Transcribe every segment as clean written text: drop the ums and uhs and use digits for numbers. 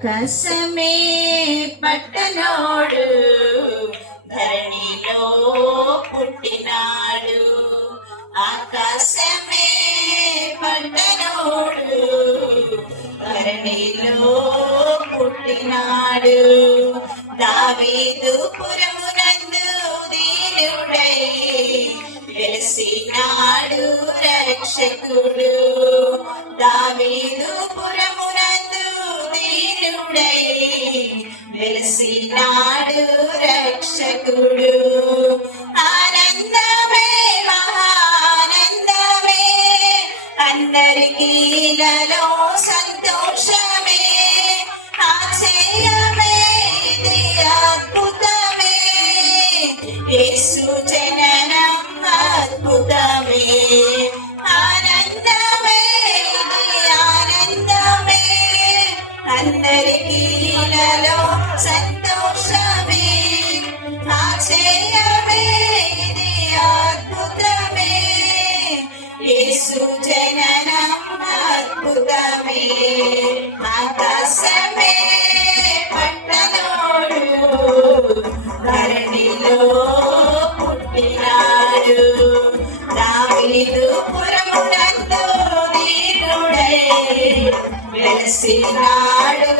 ఆకాశమే పట్టనోడు ధరణిలో పుట్టినాడు. ఆకాశమే పట్టనోడు ధరణిలో పుట్టినాడు. దావీదు పురమునందు దీనుడై వెలసినాడు రక్షకుడు. దావీదు పురమునందు దీనుడై వెలసినాడు రక్షకుడు. ఆనందమే మహానందమే అందరికీ ఇలలో సంతోషమే. ఆశ్చర్యమే ఇది అద్భుతమే యేసు జననం అద్భుతమే. ఆనందమే ఇది ఆనందమే అందరికీ ఇలలో సంతోషమే. ఆశ్చర్యమే ఇది అద్భుతమే యేసు జననం అద్భుతమే. ఆకాశమే పట్టనోడు ధరణిలో పుట్టినాడు. దావీదు పురమునందు దీనుడై వెలసినాడు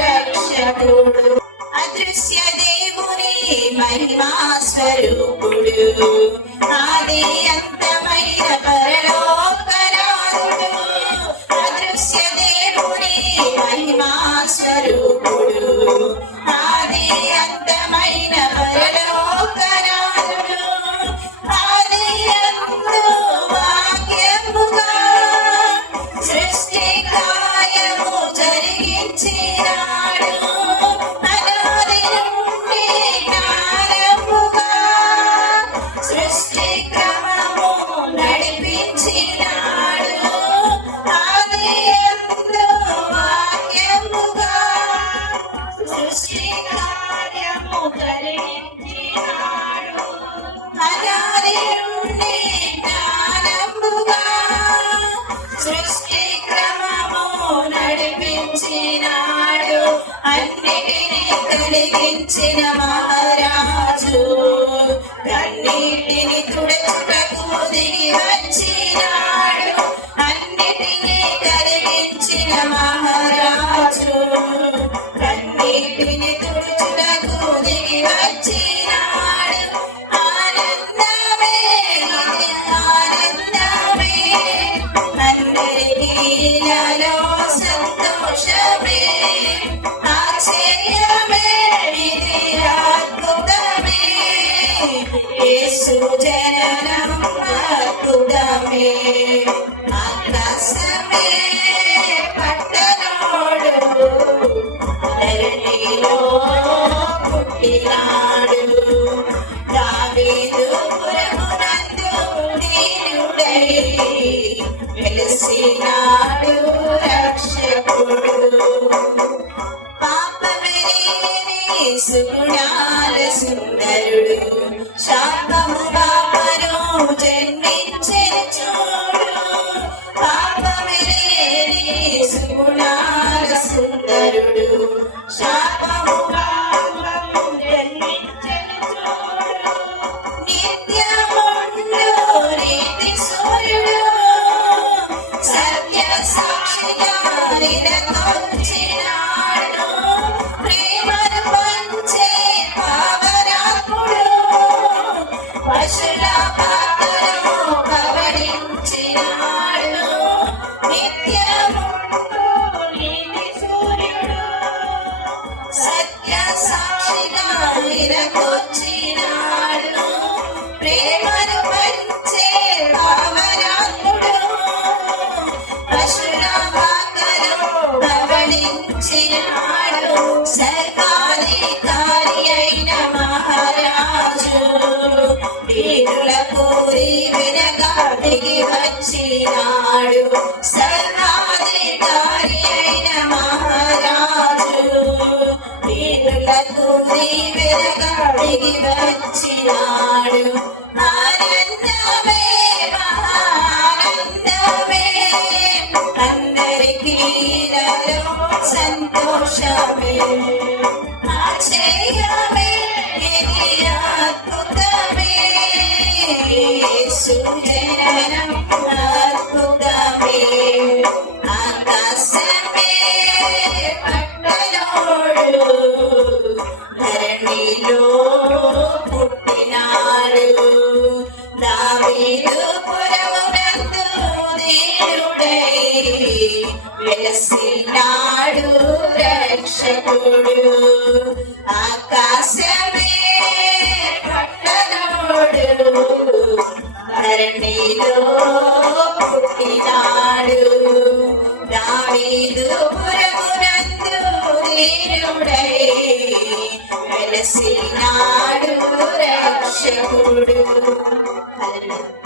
రక్షకుడు. అదృశ్య దేవుని మహిమా స్వరూపుడు ఆది అంతమైన పరలోకరాజుడు. అదృశ్య దేవుని మహిమా స్వరూపుడు ఆది అంతమైన పరలోకరాజుడు. ఆది అందు వాక్యముగా సృష్టి కార్యము జరిగించినాడు. అనాది నుండి జ్ఞానముగా సృష్టి క్రమము నడిపించినాడు. ఆది అందు వాక్యముగా సృష్టి కార్యము జరిగించినాడు. అనాది నుండి జ్ఞానముగా సృష్టి క్రమము నడిపించినాడు. అన్నిటినీ కలిగించిన మహారాజు కన్నీటిని తుడుచుటకు దిగి వచ్చినాడు. అన్నిటినీ కలిగించిన మహారాజు కన్నీటిని తుడుచుటకు దిగి వచ్చినాడు. ఆనందమే ఇది ఆనందమే అందరికీ ఇలలో సంతోషమే. ఆశ్చర్యమే ఇది అద్భుతమే యేసు జననం అద్భుతమే. ఆకాశమే పట్టనోడు ధరణిలో పుట్టినాడు. దావీదు పురమునందు దీనుడై వెలసినాడు రక్షకుడు. పాపమెరిగిని సుగుణాల సుందరుడు శాపముగా మరో జన్మించెను చూడు. పాపమెరిగిని సుగుణాల సుందరుడు శాపముగా మరో జన్మించెను చూడు. నిత్యముండు నీతి సూర్యుడు సత్య సాక్షిగా నిలకొచ్చినాడు. ప్రేమను పంచే పావనాత్ముడు పశుల పాత్రను కబడించినాడు. నిత్యముండు నీతి సూర్యుడు సత్య సాక్షిగా నిలకొచ్చినాడు. ప్రేమను పంచే పావనాత్ముడు పశుల పాత్రను కబడించినాడు. సర్వాధికారి అయిన మహారాజు వీరులకు వినగా దిగి వచ్చినాడు. సర్వాధికారి అయిన మహారాజు వీరులకు వినగా దిగి వచ్చినాడు. ఆనందమే మహానందమే అందరికీ సంతోషం. ఆశ్చర్యమే ఇది అద్భుతమే యేసు జననం అద్భుతమే ఆకాశమే పట్టణోడు ధరణిలో పుట్టినాడు దావీదు పురమునందు దీనుడై వెలసినాడు రక్షకుడు ఆకాశమే పట్టణోడు ధరణిలో పుట్టినాడు దావీదు పురమునందు దీనుడై వెలసినాడు రక్షకుడు. హల్లెలూయా.